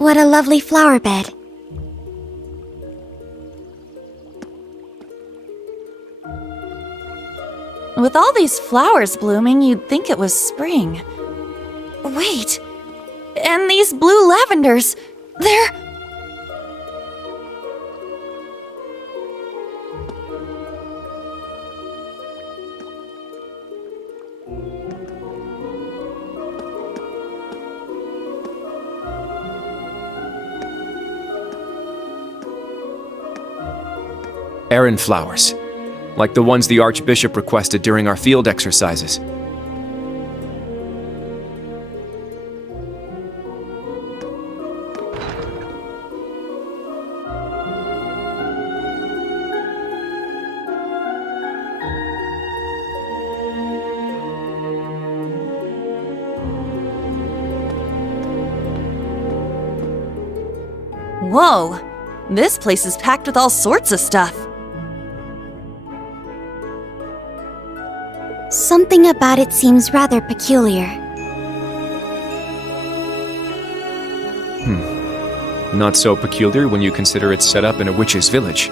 What a lovely flower bed. With all these flowers blooming, you'd think it was spring. Wait! And these blue lavenders! They're... Errand flowers, like the ones the Archbishop requested during our field exercises. Whoa! This place is packed with all sorts of stuff. Something about it seems rather peculiar. Not so peculiar when you consider it's set up in a witch's village.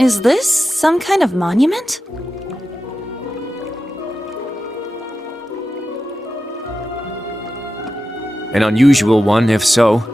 Is this some kind of monument? An unusual one, if so.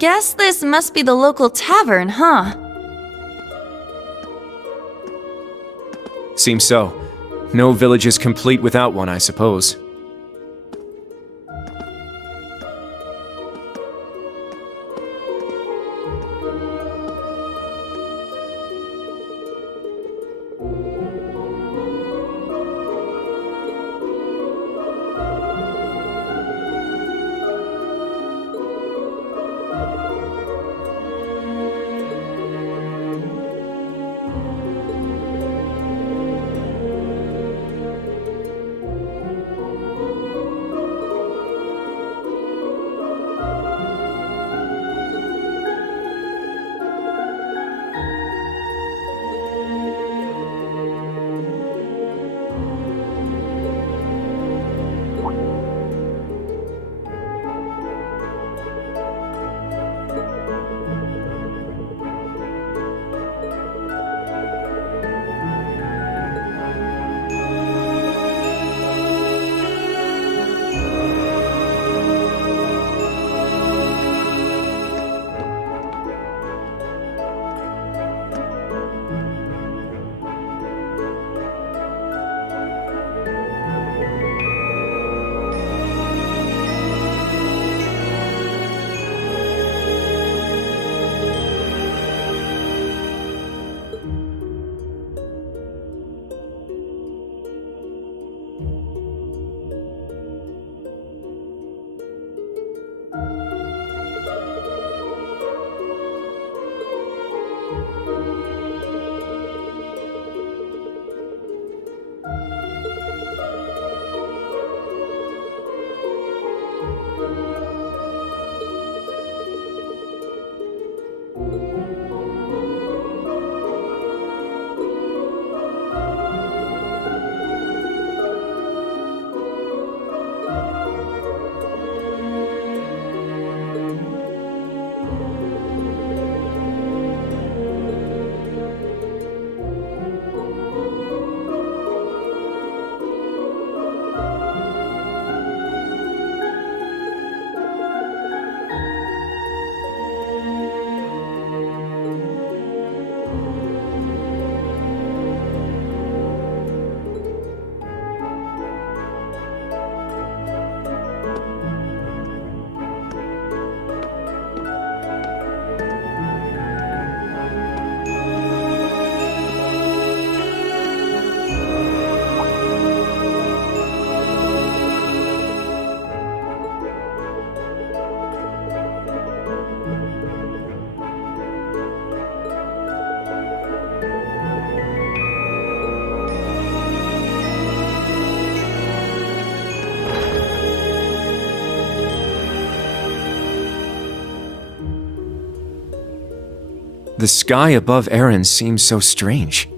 Guess this must be the local tavern, huh? Seems so. No village is complete without one, I suppose. The sky above Erin seems so strange.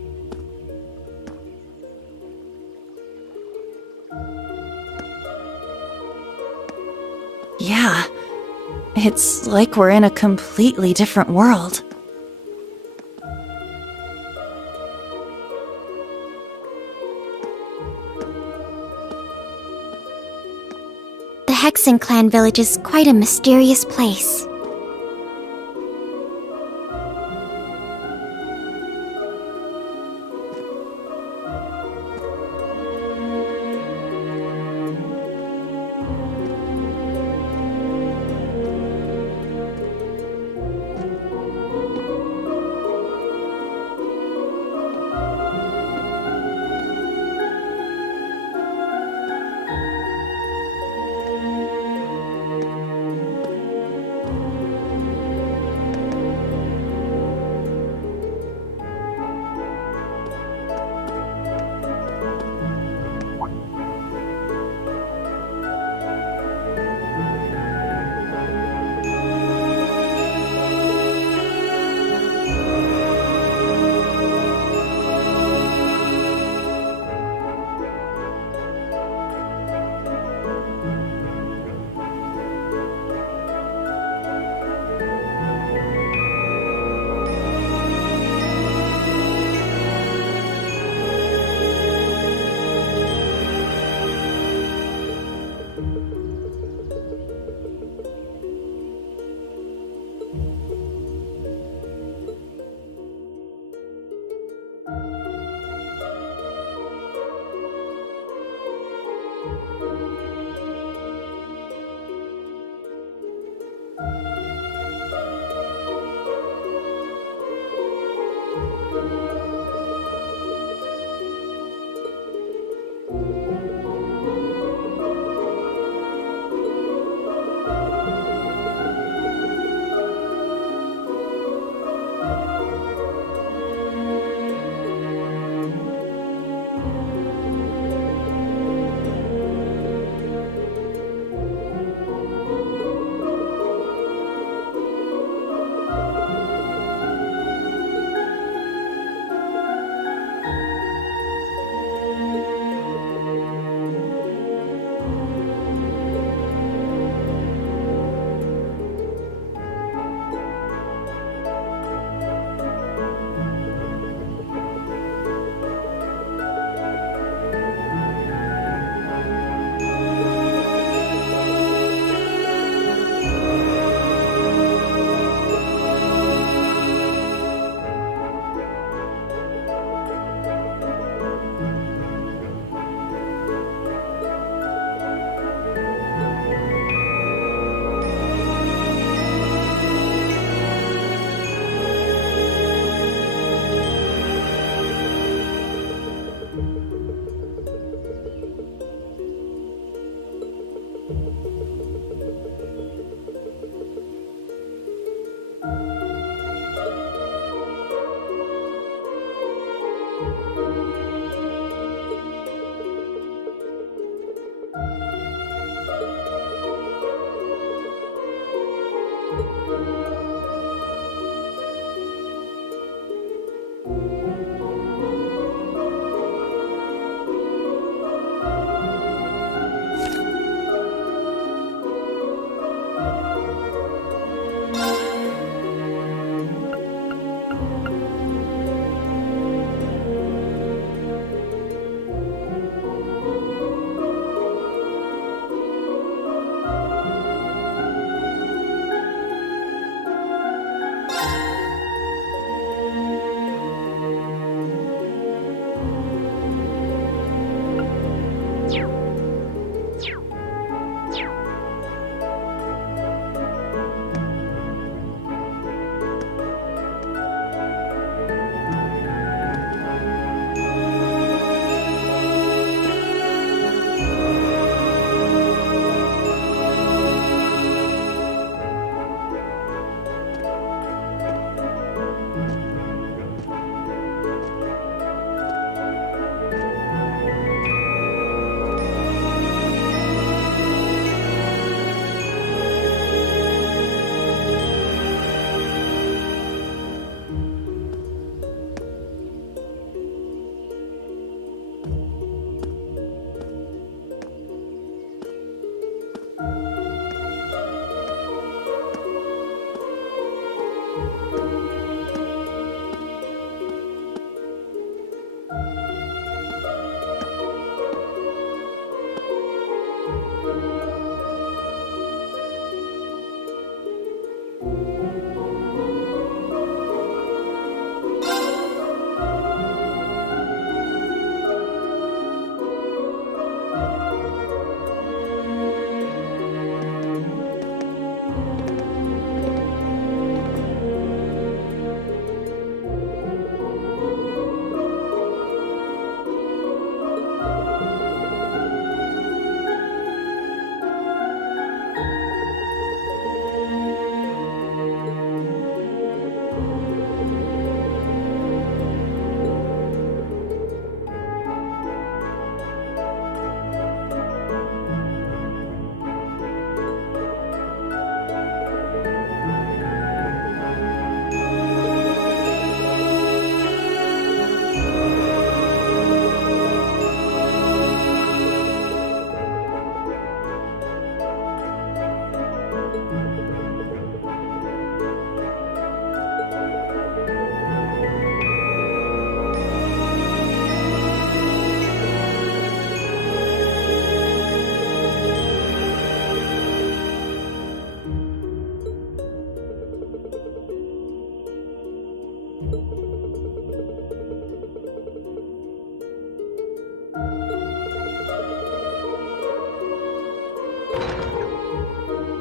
Yeah, it's like we're in a completely different world. The Hexen clan village is quite a mysterious place.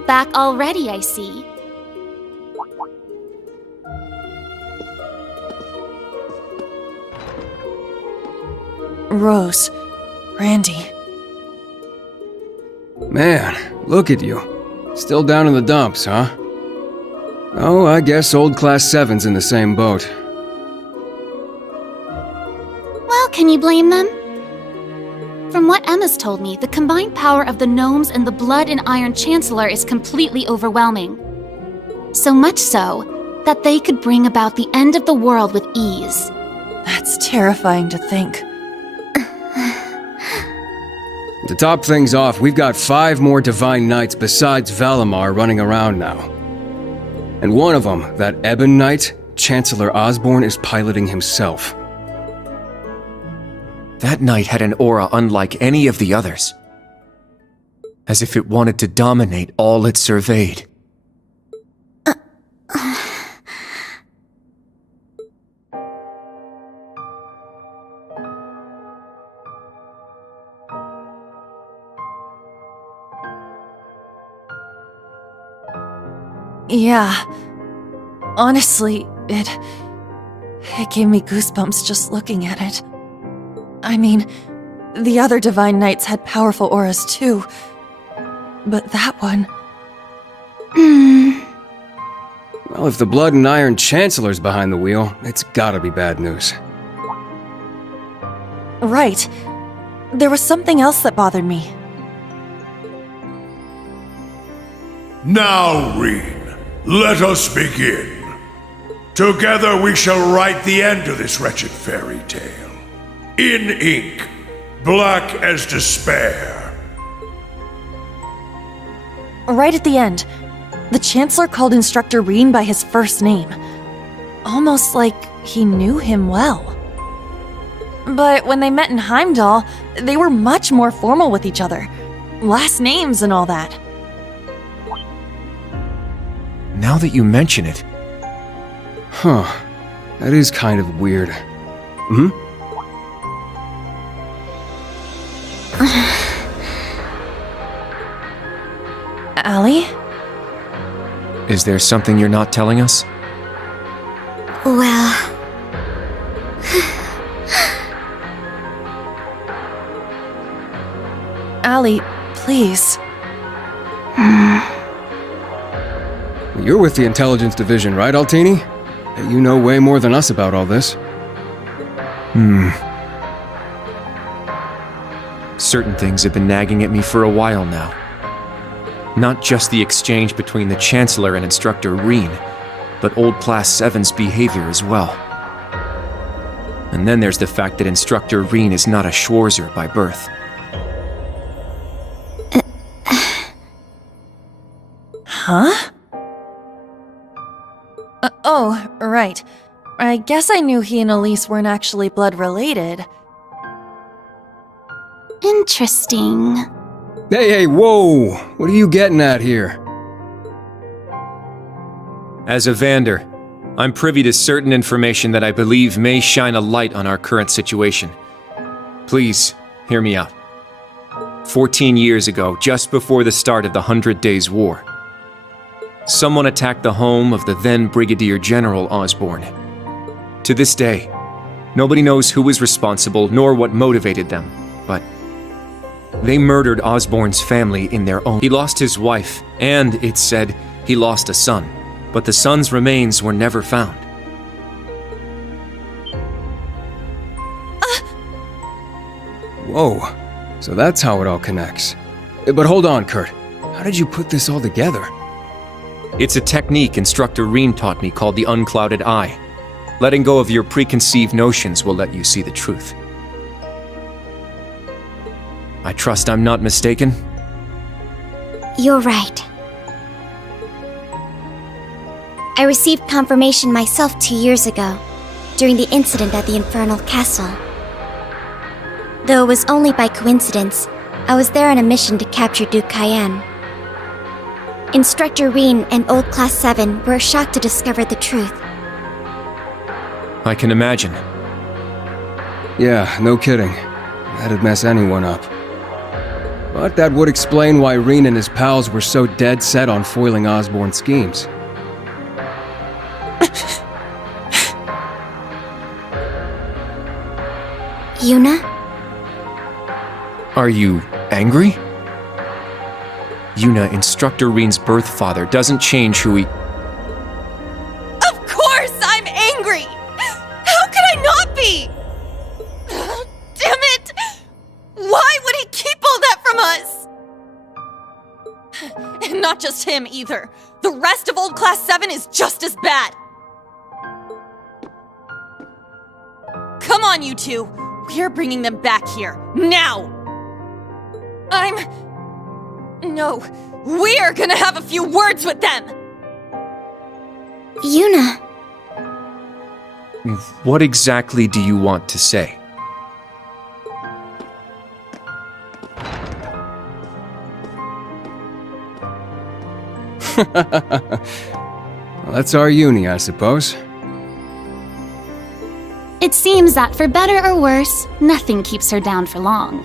Back already, I see. Rose. Randy. Man, look at you. Still down in the dumps, huh? Oh, I guess old Class 7's in the same boat. Well, can you blame them? From what Emma's told me, the combined power of the gnomes and the Blood and Iron Chancellor is completely overwhelming. So much so that they could bring about the end of the world with ease. That's terrifying to think. To top things off, we've got 5 more Divine Knights besides Valimar running around now. And one of them, that Ebon Knight, Chancellor Osborne is piloting himself. That knight had an aura unlike any of the others. As if it wanted to dominate all it surveyed. Yeah. Honestly, it gave me goosebumps just looking at it. I mean, the other Divine Knights had powerful auras too. But that one... Well, if the Blood and Iron Chancellor's behind the wheel, it's gotta be bad news. Right. There was something else that bothered me. Now, Rean, let us begin. Together we shall write the end of this wretched fairy tale. In ink, black as despair. Right at the end, the Chancellor called Instructor Rean by his first name. Almost like he knew him well. But when they met in Heimdall, they were much more formal with each other. Last names and all that. Now that you mention it... Huh. That is kind of weird. Hmm? Allie? Is there something you're not telling us? Well... Allie, please. You're with the Intelligence Division, right, Altini? You know way more than us about all this. Certain things have been nagging at me for a while now. Not just the exchange between the Chancellor and Instructor Rean, but old Class VII's behavior as well. And then there's the fact that Instructor Rean is not a Schwarzer by birth. Huh? Oh, right. I guess I knew he and Elise weren't actually blood-related. Interesting. Hey, whoa! What are you getting at here? As a Vander, I'm privy to certain information that I believe may shine a light on our current situation. Please, hear me out. 14 years ago, just before the start of the 100 Days War, someone attacked the home of the then Brigadier General Osborn. To this day, nobody knows who was responsible nor what motivated them, but they murdered Osborn's family in their own. He lost his wife, and, it's said, he lost a son, but the son's remains were never found. Whoa, so that's how it all connects. But hold on, Kurt. How did you put this all together? It's a technique Instructor Rean taught me called the unclouded eye. Letting go of your preconceived notions will let you see the truth. I trust I'm not mistaken? You're right. I received confirmation myself 2 years ago, during the incident at the Infernal Castle. Though it was only by coincidence, I was there on a mission to capture Duke Cayenne. Instructor Rean and Old Class VII were shocked to discover the truth. I can imagine. Yeah, no kidding. That'd mess anyone up. But that would explain why Rean and his pals were so dead set on foiling Osborn's schemes. Yuna? Are you angry? Yuna, Instructor Rean's birth father, doesn't change who he... Of course I'm angry! How could I not be? Damn it! Why would he keep all that from us? And not just him, either. The rest of Old Class VII is just as bad. Come on, you two. We're bringing them back here, now! No, we're gonna have a few words with them! Yuna. What exactly do you want to say? Well, that's our uni, I suppose. It seems that for better or worse, nothing keeps her down for long.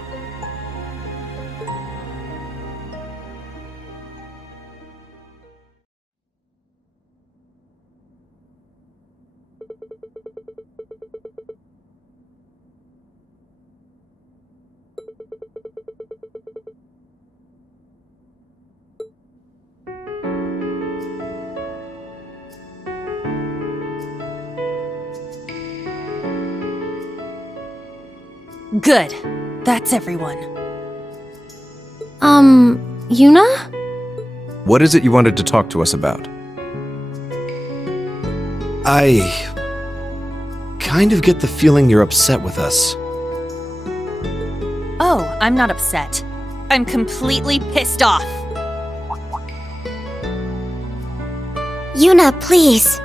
Good. That's everyone. Yuna? What is it you wanted to talk to us about? I kind of get the feeling you're upset with us. Oh, I'm not upset. I'm completely pissed off. Yuna, please.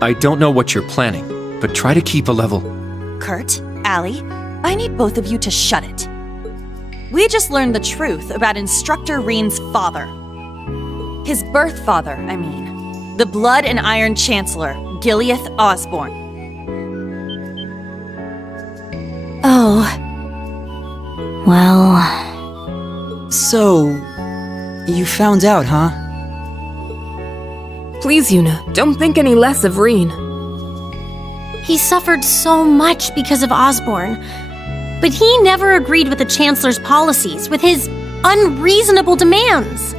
I don't know what you're planning, but try to keep a level. Kurt, Allie, I need both of you to shut it. We just learned the truth about Instructor Rean's father. His birth father, I mean. The Blood and Iron Chancellor, Gileath Osborne. Oh. Well... So... you found out, huh? Please, Yuna, don't think any less of Rean. He suffered so much because of Osborne, but he never agreed with the Chancellor's policies, with his unreasonable demands.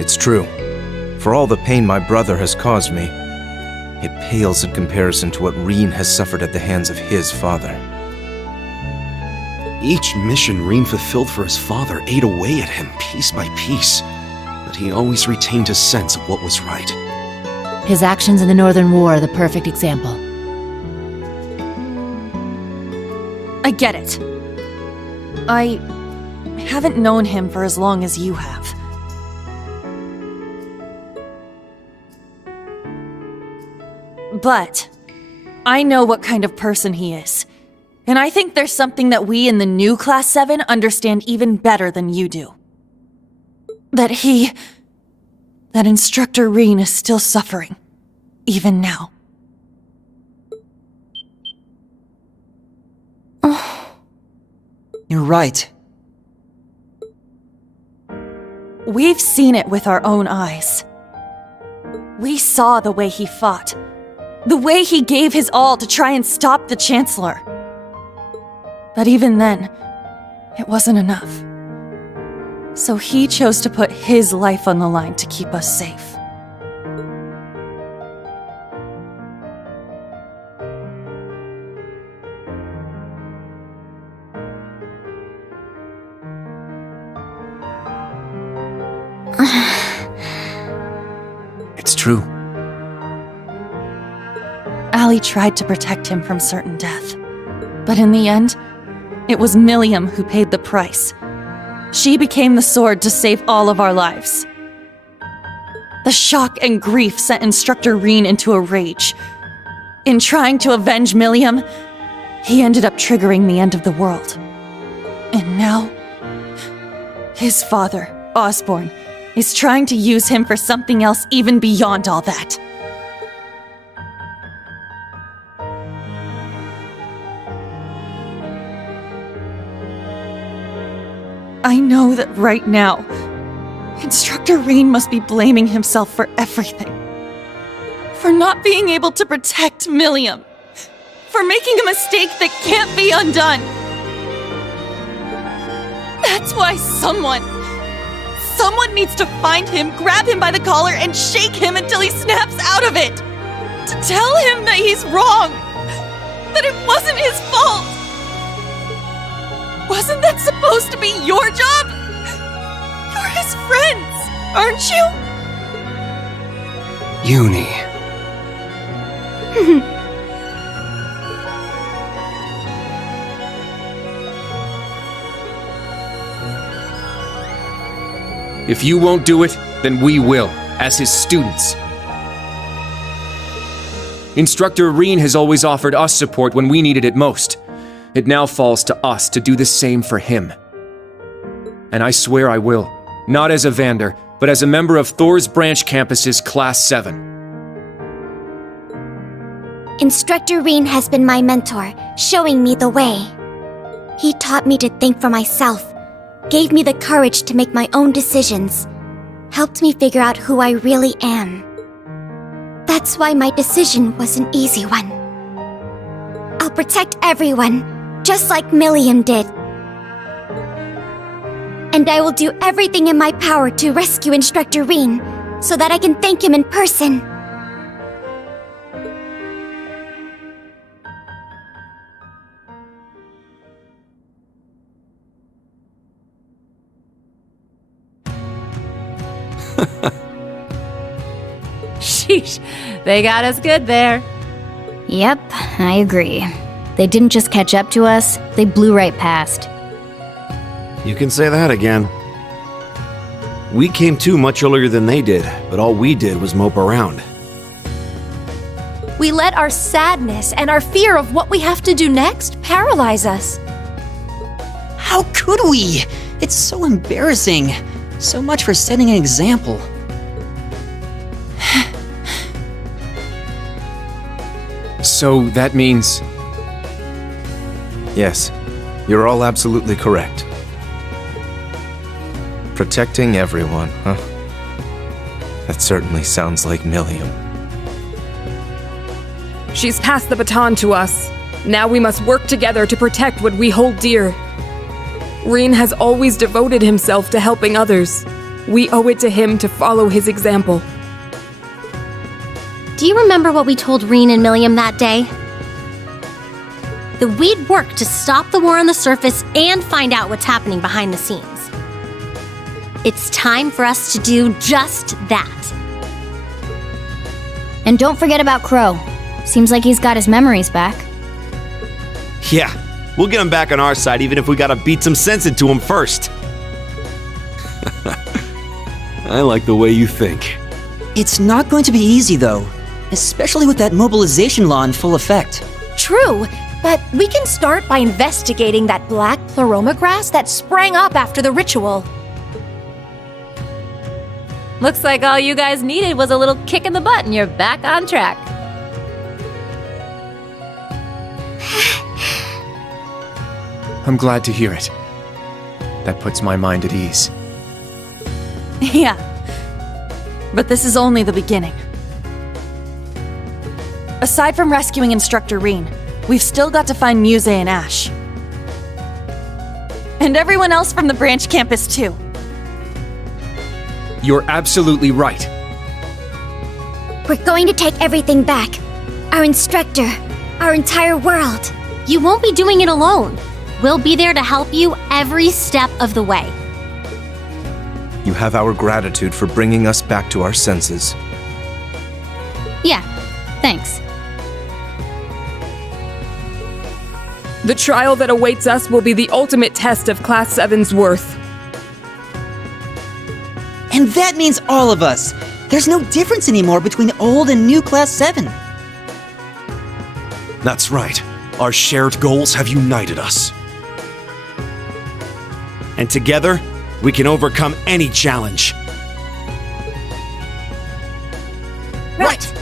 It's true. For all the pain my brother has caused me, it pales in comparison to what Rean has suffered at the hands of his father. Each mission Rean fulfilled for his father ate away at him piece by piece, but he always retained his sense of what was right. His actions in the Northern War are the perfect example. I get it. I haven't known him for as long as you have. But I know what kind of person he is. And I think there's something that we in the new Class 7 understand even better than you do. That Instructor Rean is still suffering, even now. You're right. We've seen it with our own eyes. We saw the way he fought. The way he gave his all to try and stop the Chancellor. But even then, it wasn't enough. So he chose to put his life on the line to keep us safe. It's true. Allie tried to protect him from certain death. But in the end, it was Milliam who paid the price. She became the sword to save all of our lives. The shock and grief sent Instructor Rean into a rage. In trying to avenge Milliam, he ended up triggering the end of the world. And now, his father, Osborne, is trying to use him for something else even beyond all that. I know that right now, Instructor Rean must be blaming himself for everything. For not being able to protect Milliam. For making a mistake that can't be undone. That's why someone needs to find him, grab him by the collar, and shake him until he snaps out of it. To tell him that he's wrong. That it wasn't his fault. Wasn't that supposed to be your job? You're his friends, aren't you? Uni. If you won't do it, then we will, as his students. Instructor Rean has always offered us support when we needed it most. It now falls to us to do the same for him. And I swear I will, not as a Vander, but as a member of Thor's Branch Campus's Class 7. Instructor Rean has been my mentor, showing me the way. He taught me to think for myself, gave me the courage to make my own decisions, helped me figure out who I really am. That's why my decision was an easy one. I'll protect everyone, just like Milliam did. And I will do everything in my power to rescue Instructor Rean, so that I can thank him in person. Sheesh, they got us good there. Yep, I agree. They didn't just catch up to us, they blew right past. You can say that again. We came to much earlier than they did, but all we did was mope around. We let our sadness and our fear of what we have to do next paralyze us. How could we? It's so embarrassing. So much for setting an example. So that means... Yes, you're all absolutely correct. Protecting everyone, huh? That certainly sounds like Milliam. She's passed the baton to us. Now we must work together to protect what we hold dear. Rean has always devoted himself to helping others. We owe it to him to follow his example. Do you remember what we told Rean and Milliam that day? That we'd work to stop the war on the surface and find out what's happening behind the scenes. It's time for us to do just that. And don't forget about Crow. Seems like he's got his memories back. Yeah, we'll get him back on our side even if we gotta beat some sense into him first. I like the way you think. It's not going to be easy, though. Especially with that mobilization law in full effect. True, but we can start by investigating that black pleroma grass that sprang up after the ritual. Looks like all you guys needed was a little kick in the butt and you're back on track. I'm glad to hear it. That puts my mind at ease. Yeah. But this is only the beginning. Aside from rescuing Instructor Rean, we've still got to find Muse and Ash. And everyone else from the branch campus, too. You're absolutely right. We're going to take everything back. Our instructor, our entire world. You won't be doing it alone. We'll be there to help you every step of the way. You have our gratitude for bringing us back to our senses. Yeah, thanks. The trial that awaits us will be the ultimate test of Class VII's worth. And that means all of us. There's no difference anymore between old and new Class 7. That's right. Our shared goals have united us. And together, we can overcome any challenge. Right!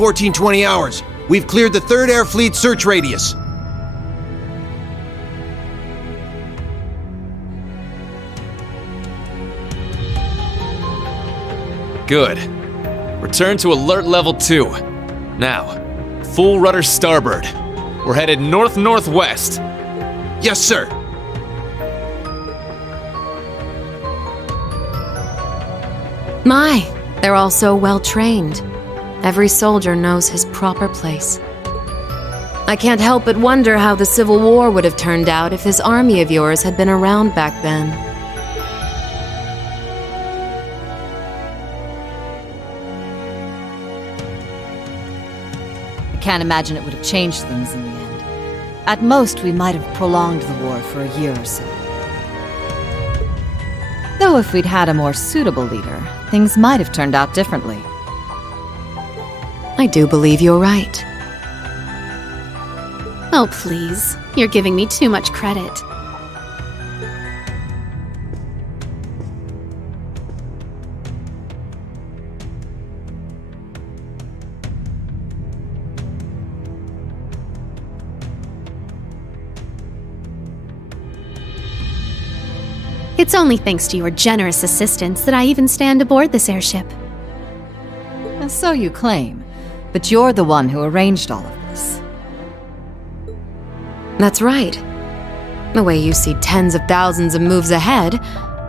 (1420 hours). We've cleared the 3rd Air Fleet search radius. Good. Return to alert level 2. Now, full rudder starboard. We're headed north-northwest. Yes, sir. My, they're all so well trained. Every soldier knows his proper place. I can't help but wonder how the Civil War would have turned out if this army of yours had been around back then. I can't imagine it would have changed things in the end. At most, we might have prolonged the war for a year or so. Though if we'd had a more suitable leader, things might have turned out differently. I do believe you're right. Oh, please. You're giving me too much credit. It's only thanks to your generous assistance that I even stand aboard this airship. So you claim, but you're the one who arranged all of this. That's right. The way you see tens of thousands of moves ahead,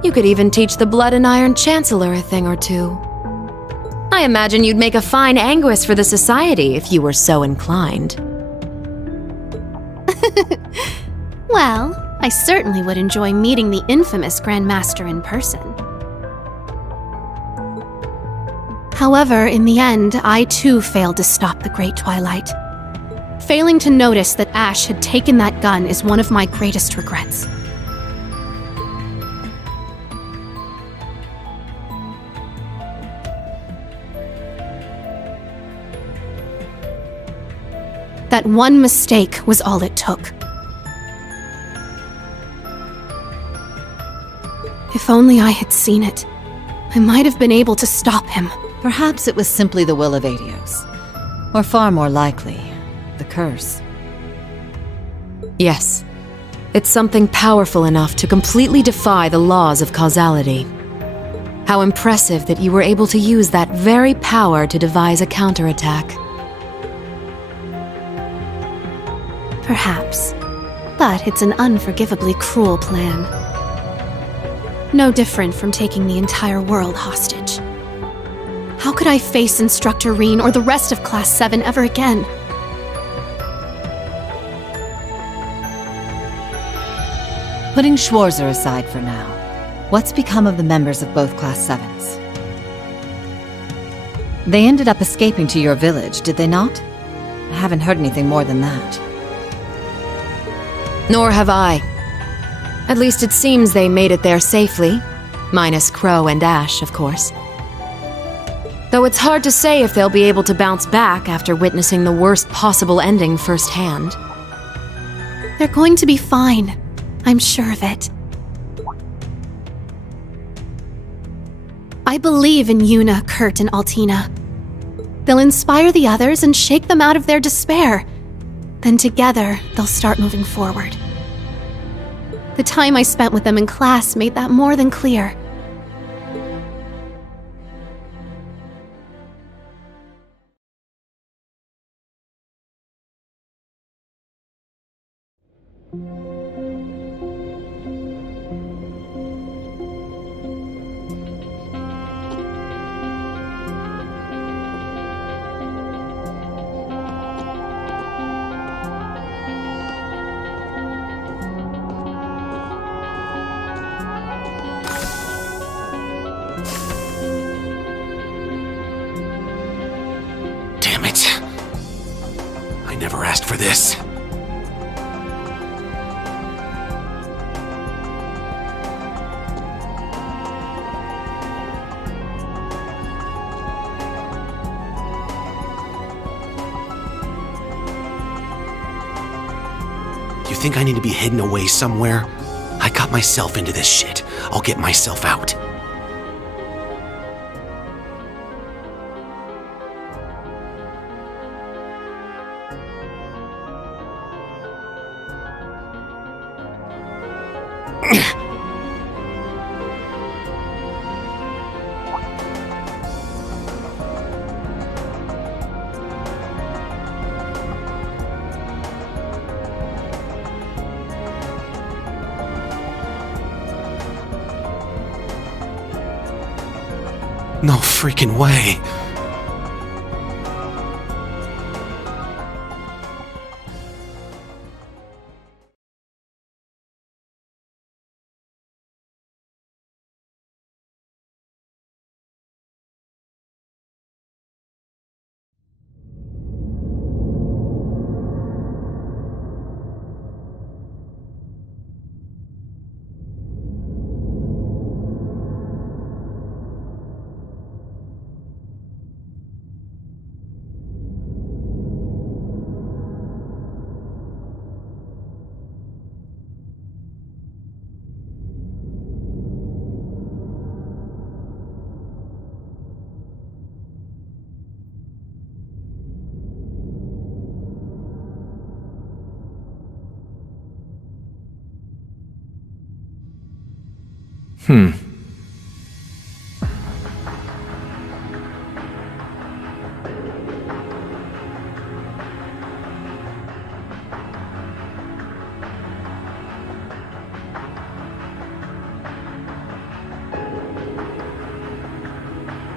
you could even teach the Blood and Iron Chancellor a thing or two. I imagine you'd make a fine Anguis for the Society if you were so inclined. Well, I certainly would enjoy meeting the infamous Grand Master in person. However, in the end, I too failed to stop the Great Twilight. Failing to notice that Ash had taken that gun is one of my greatest regrets. That one mistake was all it took. If only I had seen it, I might have been able to stop him. Perhaps it was simply the will of Adios. Or far more likely, the curse. Yes. It's something powerful enough to completely defy the laws of causality. How impressive that you were able to use that very power to devise a counterattack. Perhaps. But it's an unforgivably cruel plan. No different from taking the entire world hostage. How could I face Instructor Rean or the rest of Class VII ever again? Putting Schwarzer aside for now, what's become of the members of both Class VIIs? They ended up escaping to your village, did they not? I haven't heard anything more than that. Nor have I. At least it seems they made it there safely. Minus Crow and Ash, of course. Though it's hard to say if they'll be able to bounce back after witnessing the worst possible ending firsthand. They're going to be fine. I'm sure of it. I believe in Yuna, Kurt, and Altina. They'll inspire the others and shake them out of their despair. Then together, they'll start moving forward. The time I spent with them in class made that more than clear. Damn it. I never asked for this. You think I need to be hidden away somewhere? I got myself into this shit. I'll get myself out. No freaking way.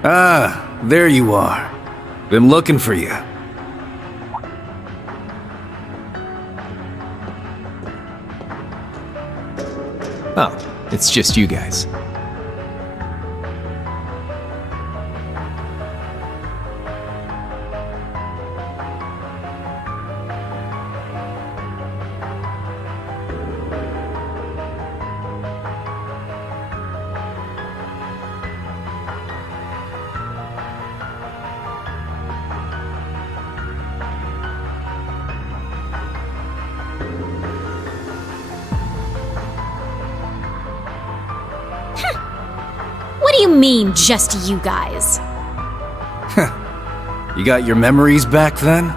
Ah, there you are. Been looking for you. Oh, it's just you guys. What do you mean, just you guys? You got your memories back then?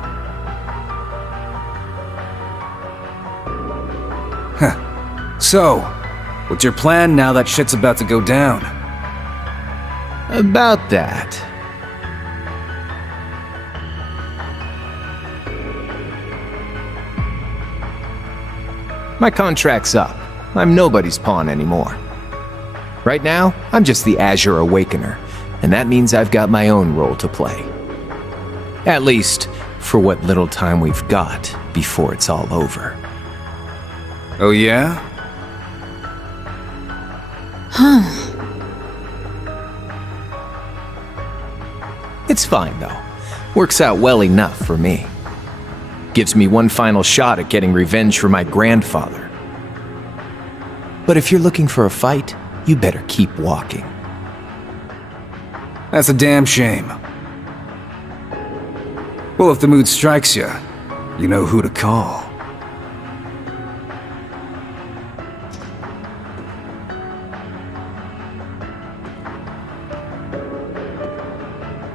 So, what's your plan now that shit's about to go down? About that. My contract's up. I'm nobody's pawn anymore. Right now, I'm just the Azure Awakener, and that means I've got my own role to play. At least, for what little time we've got before it's all over. Oh yeah? It's fine, though. Works out well enough for me. Gives me one final shot at getting revenge for my grandfather. But if you're looking for a fight, you better keep walking. That's a damn shame. Well, if the mood strikes you, you know who to call.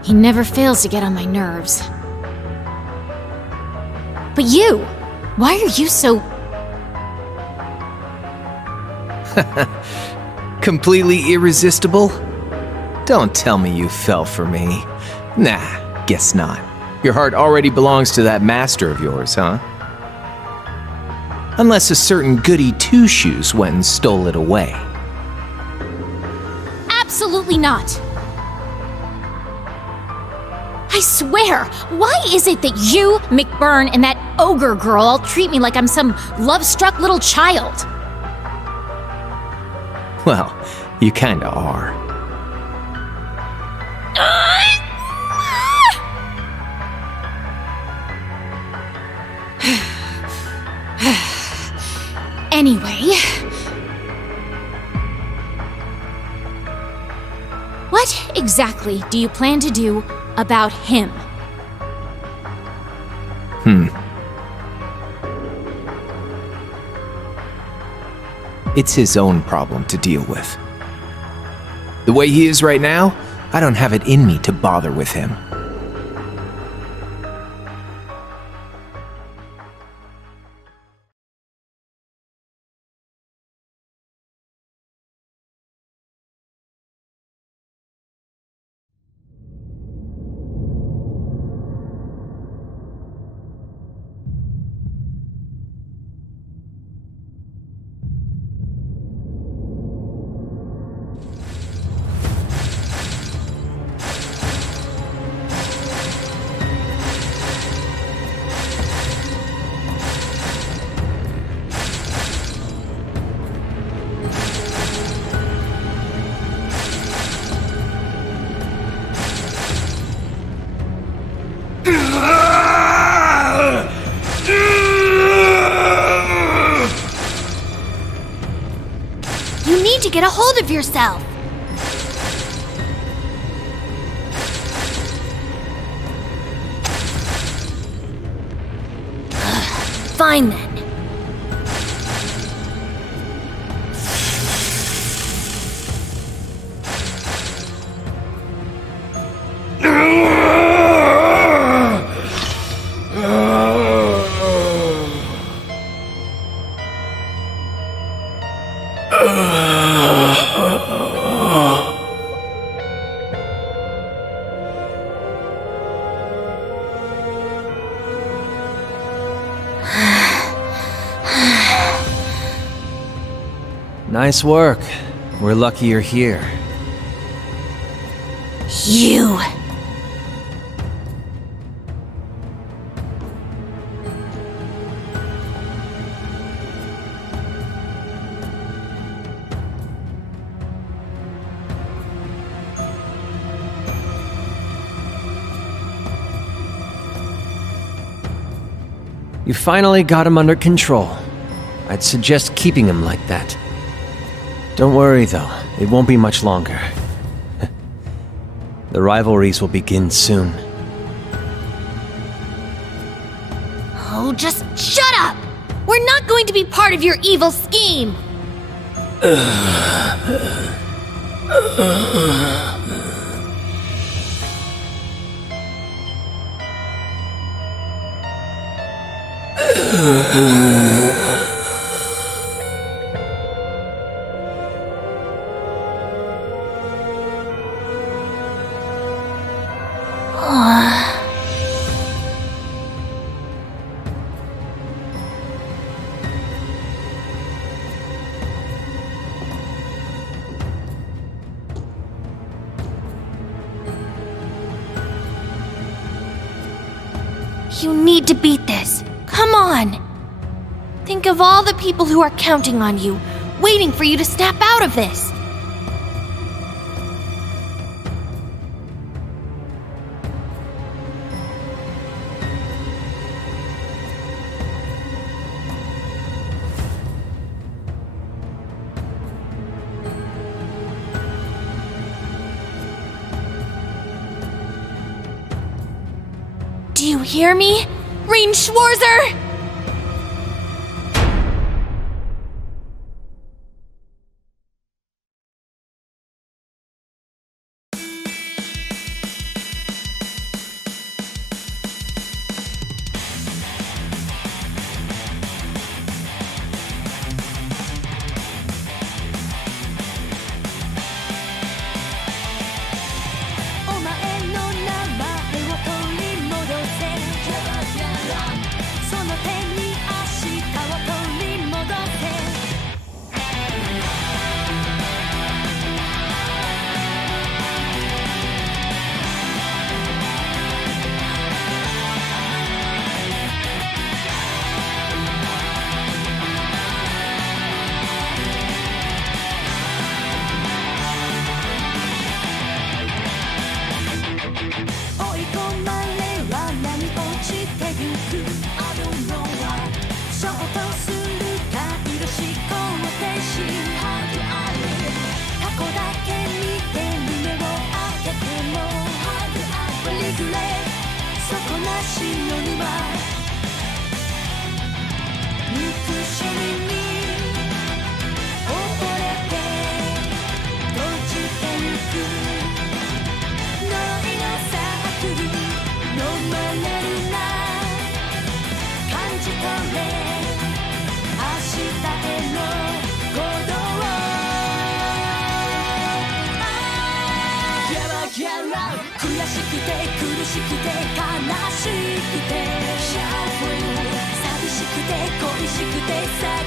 He never fails to get on my nerves. But you! Why are you so... Completely irresistible? Don't tell me you fell for me. Nah, guess not. Your heart already belongs to that master of yours, huh? Unless a certain goody two-shoes went and stole it away. Absolutely not! I swear, why is it that you, McBurn, and that ogre girl all treat me like I'm some love-struck little child? Well, you kinda are. Anyway... What exactly do you plan to do about him? It's his own problem to deal with. The way he is right now, I don't have it in me to bother with him. Get a hold of yourself! Fine then. Nice work. We're lucky you're here. You! You finally got him under control. I'd suggest keeping him like that. Don't worry, though. It won't be much longer. The rivalries will begin soon. Oh, just shut up! We're not going to be part of your evil scheme! You need to beat this. Come on! Think of all the people who are counting on you, waiting for you to snap out of this. Do you hear me? Rean Schwarzer! Shall we? 寂しくて恋しくて